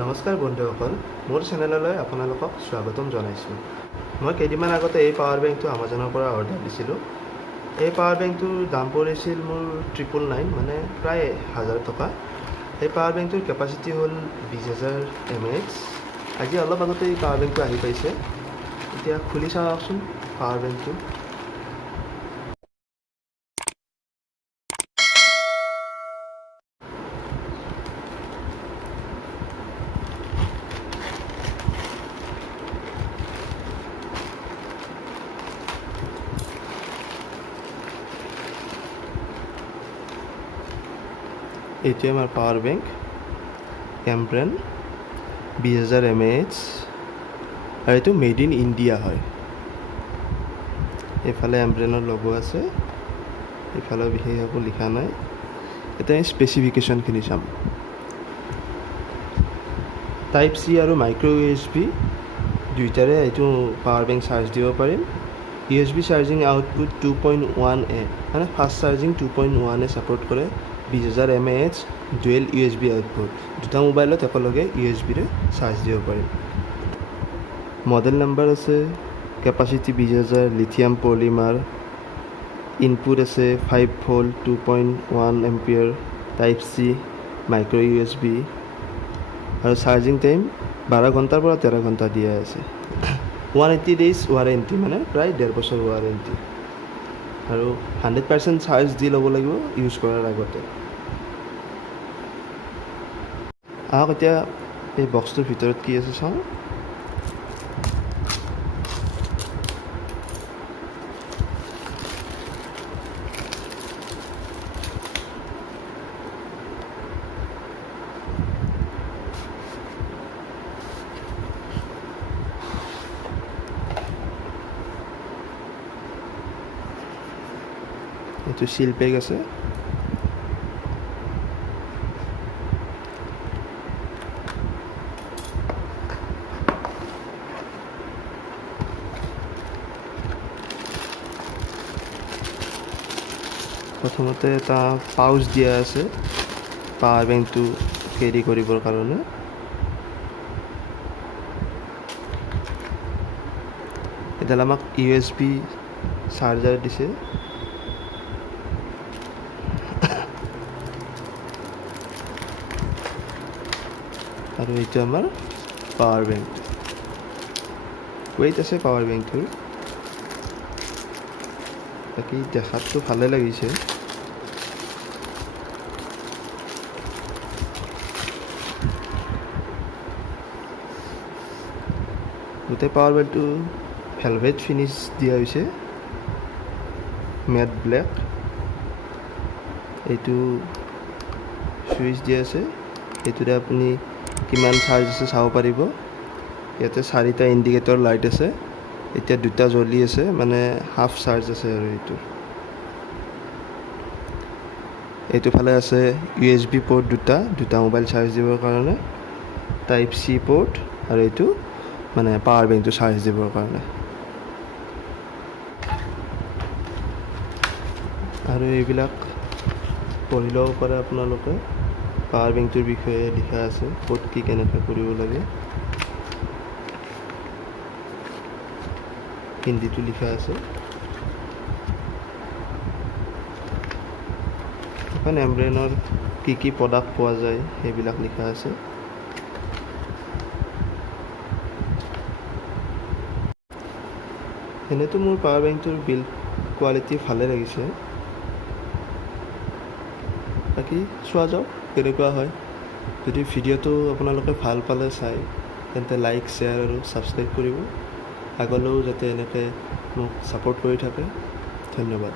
নমস্কাৰ বন্ধুসকল, মোৰ চেনেললৈ আপোনালোকক স্বাগতম জনাইছোঁ। মই কেইদিনমান আগতে এই পাৱাৰ বেংকটো আমাজনৰ পৰা অৰ্ডাৰ দিছিলোঁ। এই পাৱাৰ বেংকটোৰ দাম পৰিছিল মোৰ 999, মানে প্ৰায় 1000 টকা। এই পাৱাৰ বেংকটোৰ কেপাচিটি হ'ল 20,000 mAh। আজি অলপ আগতে এই পাৱাৰ বেংকটো আহি পাইছে। এতিয়া খুলি চাওকচোন পাৱাৰ বেংকটো। এইটোৱে আমাৰ পাৱাৰ বেংক কেম্ব্ৰেন 20,000 mAh, আৰু এইটো মেড ইন ইণ্ডিয়া হয়। এইফালে এমব্ৰেনৰ লগো আছে, এইফালে বিশেষ একো লিখা নাই। এতিয়া আমি স্পেচিফিকেশ্যনখিনি চাম। টাইপ চি আৰু মাইক্ৰ' USB দুইটাৰে এইটো পাৱাৰ বেংক চাৰ্জ দিব পাৰিম। USB চাৰ্জিং আউটপুট 2.1A, মানে ফাষ্ট চাৰ্জিং 2.1A ছাপোৰ্ট কৰে। 20,000 mAh ডুৱেল USB আউটপুট, দুটা মোবাইলত একেলগে USB-ৰে চাৰ্জ দিব পাৰিম। মডেল নাম্বাৰ আছে, কেপাচিটি 20,000, লিথিয়াম পলিমাৰ, ইনপুট আছে 5V 2.1 ampere, type C, micro' USB, আৰু চাৰ্জিং টাইম 12 ঘণ্টাৰ পৰা 13 ঘণ্টা দিয়া আছে। 180 days ৱাৰেণ্টি, মানে প্ৰায় 1.5 বছৰ ৱাৰেণ্টি, আৰু 100% চাৰ্জ দি ল'ব লাগিব ইউজ কৰাৰ আগতে। আহক এতিয়া এই বক্সটোৰ ভিতৰত কি আছে চাওঁ। এইটো চিল পেক আছে। প্ৰথমতে এটা পাউচ দিয়া আছে পাৱাৰ বেংকটো কেৰি কৰিবৰ কাৰণে। এডাল আমাক USB চাৰ্জাৰ দিছে। আৰু এইটো আমাৰ পাৱাৰ বেংক। ৱেইট আছে পাৱাৰ বেংকটোৰ, বাকী দেখাতটো ভালে লাগিছে। গোটেই পাৱাৰ বেংকটো ভেলভেট ফিনিছ দিয়া হৈছে, মেট ব্লেক। এইটো চুইচ দিয়া আছে, এইটোৰে আপুনি কিমান চাৰ্জ আছে চাব পাৰিব। ইয়াতে 4টা ইণ্ডিকেটৰ লাইট আছে, এতিয়া 2টা জ্বলি আছে, মানে হাফ চাৰ্জ আছে। আৰু এইটো ফালে আছে USB পৰ্ট দুটা মোবাইল চাৰ্জ দিবৰ কাৰণে, টাইপ চি পৰ্ট, আৰু এইটো মানে পাৱাৰ বেংকটো চাৰ্জ দিবৰ কাৰণে। আৰু এইবিলাক পঢ়ি ল'ব পাৰে আপোনালোকে, পাৱাৰ বেংকটোৰ বিষয়ে লিখা আছে, ক'ত কি কেনেকৈ কৰিব লাগে। হিন্দীটো লিখা আছে। এখন এমব্ৰেনৰ কি প্ৰডাক্ট পোৱা যায় সেইবিলাক লিখা আছে। এনেতো মোৰ পাৱাৰ বেংকটোৰ বিল্ড কোৱালিটি ভালে লাগিছে। বাকী চোৱা যাওক কেনেকুৱা হয়। যদি ভিডিঅ'টো আপোনালোকে ভাল পালে চাই, তেন্তে লাইক, শ্বেয়াৰ আৰু ছাবস্ক্ৰাইব কৰিব। আগলৈও যাতে এনেকৈ মোক ছাপোৰ্ট কৰি থাকে। ধন্যবাদ।